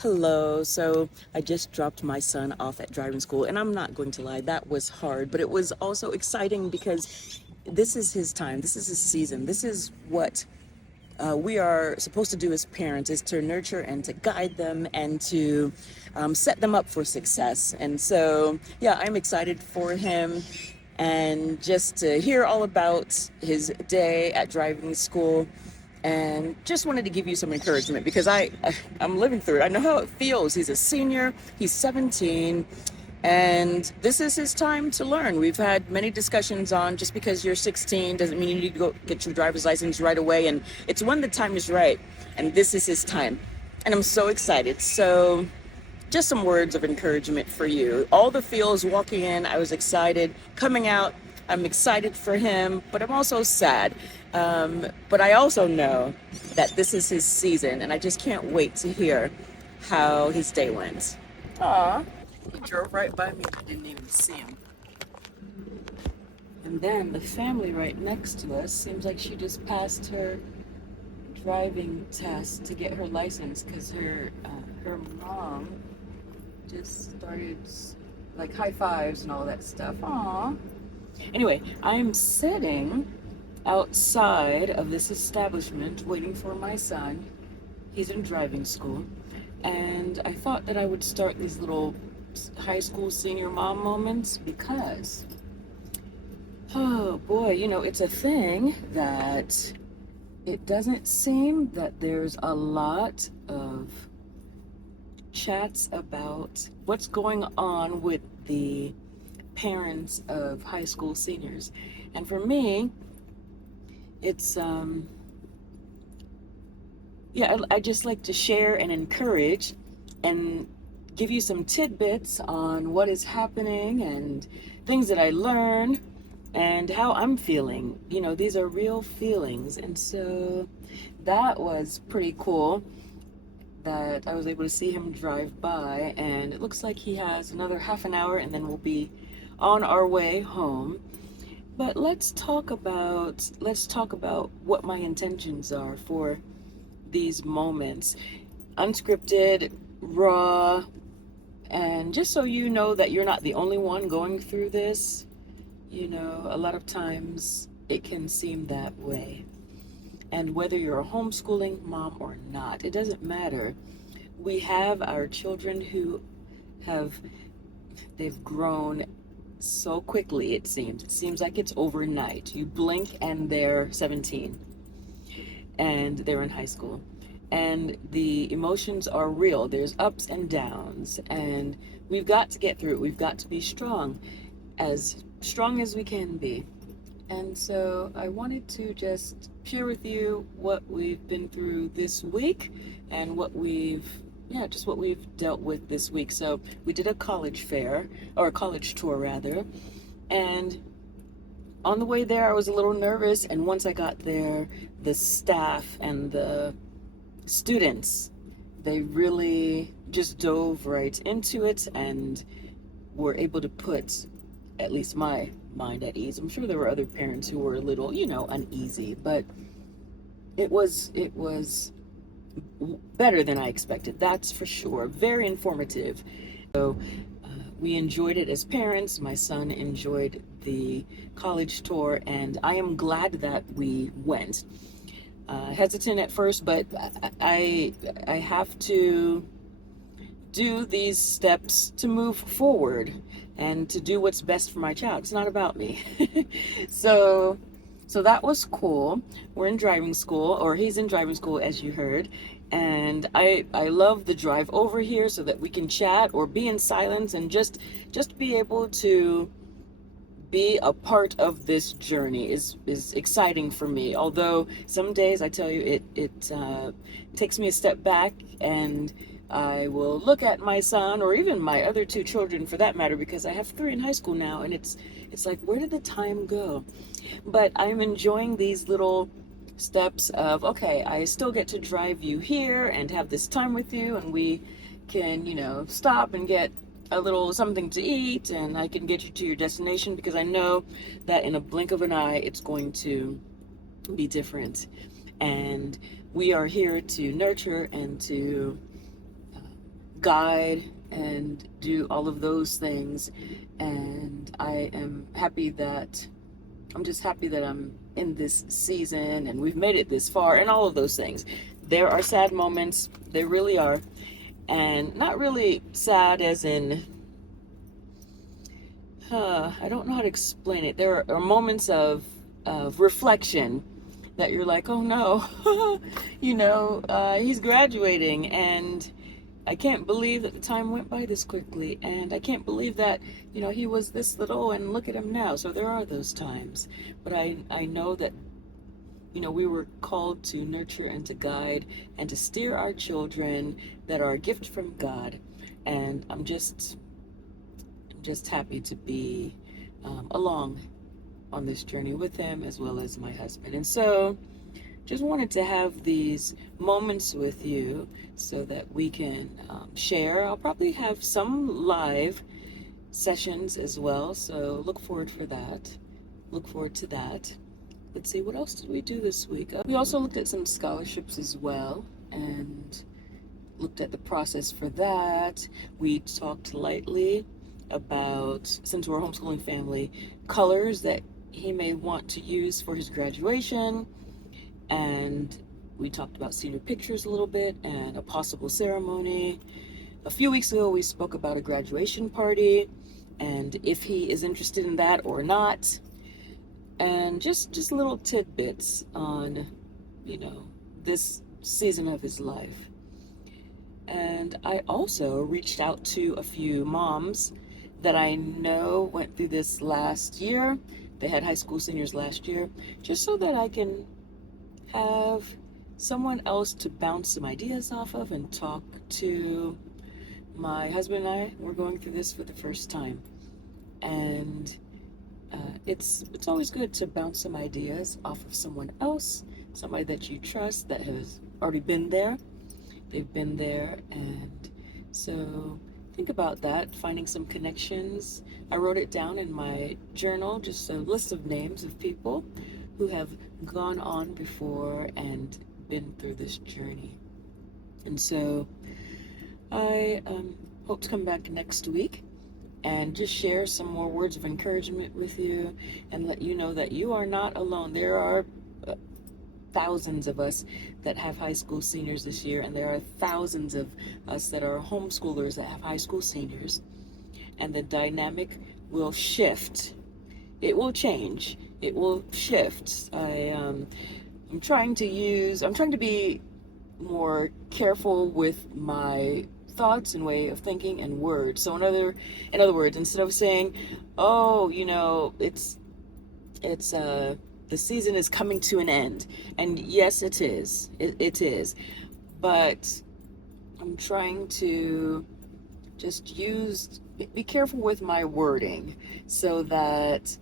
Hello. So I just dropped my son off at driving school, and I'm not going to lie, that was hard, but it was also exciting because this is his time, this is his season, this is what we are supposed to do as parents is to nurture and to guide them and to set them up for success. And so, yeah, I'm excited for him and just to hear all about his day at driving school and just wanted to give you some encouragement because I'm living through it. I know how it feels. He's a senior, he's 17, and this is his time to learn. We've had many discussions on just because you're 16 doesn't mean you need to go get your driver's license right away, and it's when the time is right, and this is his time. And I'm so excited. So just some words of encouragement for you. All the feels walking in, I was excited. Coming out, I'm excited for him, but I'm also sad. But I also know that this is his season, and I just can't wait to hear how his day went. Aw, he drove right by me. I didn't even see him. And then the family right next to us seems like she just passed her driving test to get her license because her mom just started like high fives and all that stuff. Aw. Anyway, I'm sitting outside of this establishment waiting for my son. He's in driving school. And I thought that I would start these little high school senior mom moments because, oh boy, it's a thing that it doesn't seem that there's a lot of chats about what's going on with the parents of high school seniors. And for me, it's I just like to share and encourage and give you some tidbits on what is happening and things that I learn and how I'm feeling. These are real feelings. And so that was pretty cool that I was able to see him drive by, and it looks like he has another half an hour and then we'll be on our way home. But let's talk about what my intentions are for these moments. Unscripted, raw, and just so you know that you're not the only one going through this. A lot of times it can seem that way. And whether you're a homeschooling mom or not, it doesn't matter. We have our children who they've grown so quickly, it seems. It seems like it's overnight. You blink and they're 17 and they're in high school. And the emotions are real. There's ups and downs, and we've got to get through it. We've got to be as strong as we can be. And so I wanted to just share with you what we've been through this week and what we've dealt with this week. So we did a college fair, or a college tour rather, and on the way there I was a little nervous, and once I got there, the staff and the students, they really just dove right into it and were able to put at least my mind at ease. I'm sure there were other parents who were a little, uneasy, but it was better than I expected. That's for sure. Very informative. So we enjoyed it as parents. My son enjoyed the college tour, and I am glad that we went. Hesitant at first, but I have to do these steps to move forward and to do what's best for my child. It's not about me. So that was cool. We're in driving school, or he's in driving school, as you heard. And I love the drive over here so that we can chat or be in silence and just be able to be a part of this journey is exciting for me. Although some days I tell you it takes me a step back, and I will look at my son, or even my other two children for that matter, because I have 3 in high school now, and it's like, where did the time go? But I'm enjoying these little steps of, okay, I still get to drive you here and have this time with you, and we can, stop and get a little something to eat, and I can get you to your destination, because I know that in a blink of an eye it's going to be different. And we are here to nurture and to guide and do all of those things. And I'm just happy that I'm in this season and we've made it this far and all of those things. There are sad moments, there really are. And not really sad as in, I don't know how to explain it. There are moments of reflection that you're like, oh no, he's graduating, and I can't believe that the time went by this quickly, and I can't believe that, he was this little and look at him now. So there are those times, but I know that, we were called to nurture and to guide and to steer our children that are a gift from God. And I'm just happy to be along on this journey with him as well as my husband. And so just wanted to have these moments with you so that we can share. I'll probably have some live sessions as well, so look forward to that. Let's see, what else did we do this week? We also looked at some scholarships as well and looked at the process for that. We talked lightly about, since we're a homeschooling family, colors that he may want to use for his graduation. And we talked about senior pictures a little bit and a possible ceremony. A few weeks ago, we spoke about a graduation party and if he is interested in that or not. And just little tidbits on, this season of his life. And I also reached out to a few moms that I know went through this last year. They had high school seniors last year, just so that I can have someone else to bounce some ideas off of and talk to. My husband and I were going through this for the first time, and it's always good to bounce some ideas off of someone else, somebody that you trust that has already been there. They've been there, and so think about that, finding some connections. I wrote it down in my journal, just a list of names of people who have gone on before and been through this journey. And so I hope to come back next week and just share some more words of encouragement with you and let you know that you are not alone. There are thousands of us that have high school seniors this year, and there are thousands of us that are homeschoolers that have high school seniors, and the dynamic will shift. It will change. It will shift. I'm trying to be more careful with my thoughts and way of thinking and words. So in other words, instead of saying, oh, it's the season is coming to an end, and yes, it is. It is, but I'm trying to just be careful with my wording so that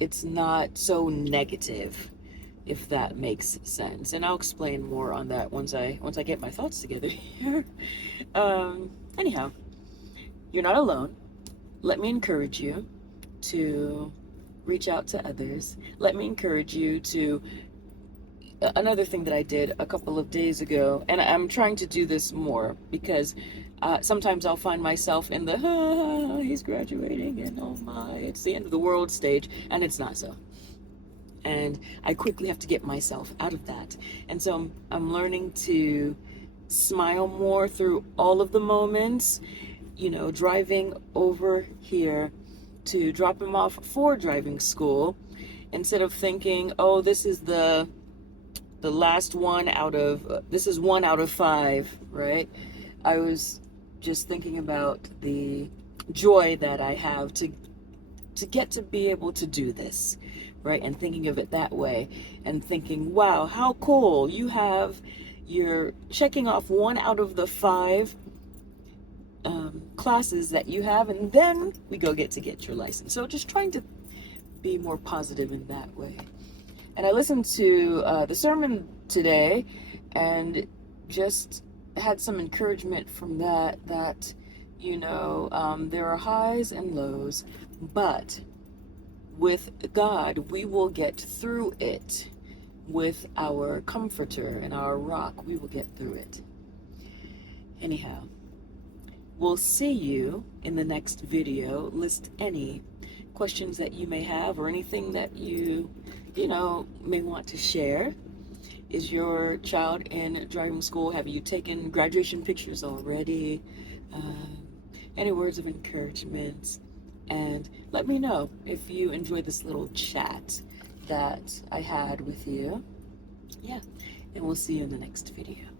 it's not so negative, if that makes sense. And I'll explain more on that once I get my thoughts together here. Anyhow, you're not alone. Let me encourage you to reach out to others. Let me encourage you to, another thing that I did a couple of days ago, and I'm trying to do this more because sometimes I'll find myself in the, he's graduating and oh my, it's the end of the world stage, and it's not so. And I quickly have to get myself out of that. And so I'm learning to smile more through all of the moments, driving over here to drop him off for driving school, instead of thinking, oh, this is the last one this is 1 out of 5, right? I was just thinking about the joy that I have to get to be able to do this, right? And thinking of it that way and thinking, wow, how cool. You're checking off 1 out of the 5 classes that you have, and then we get your license. So just trying to be more positive in that way. And I listened to the sermon today and just had some encouragement from that there are highs and lows, but with God we will get through it. With our comforter and our rock, we will get through it. Anyhow, We'll see you in the next video. List any questions that you may have or anything that you may want to share. Is your child in driving school? Have you taken graduation pictures already? Any words of encouragement? And let me know if you enjoyed this little chat that I had with you. Yeah, and we'll see you in the next video.